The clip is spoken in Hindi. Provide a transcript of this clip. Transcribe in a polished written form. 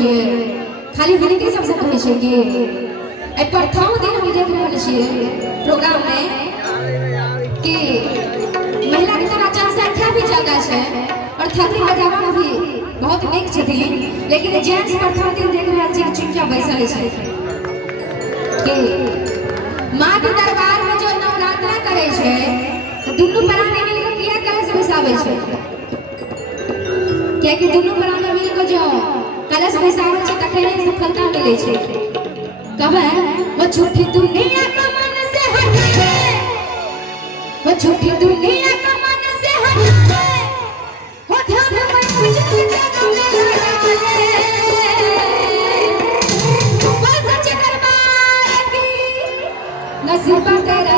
छियै खाली हिनके सबसे कहै छै कि ए प्रथम दिन हम देख रहल छियै प्रोग्राम में कि महिला के तरह जनसंख्या भी ज्यादा है और थकरी बजावा में भी बहुत नीक छथिन, लेकिन जेंट्स प्रथम दिन देख रहल छियै चुपचाप बैसल छै कि माँ के दरबार में जो नवरात्रा करे छै दुनू प्राणी मिलकर किया कलश बैसाबे छै, क्या कि दुनू प्राणी मिलकर जो कलश बैसाबे छै तखने सफलता मिले छै। कब है वो झूठी दुनिया का मन से हटावे, वो झूठी दुनिया का मन से हटावे, वो ध्यान में बिजली जगने लगा वो सच्चे दरबार की नसीबा तेरा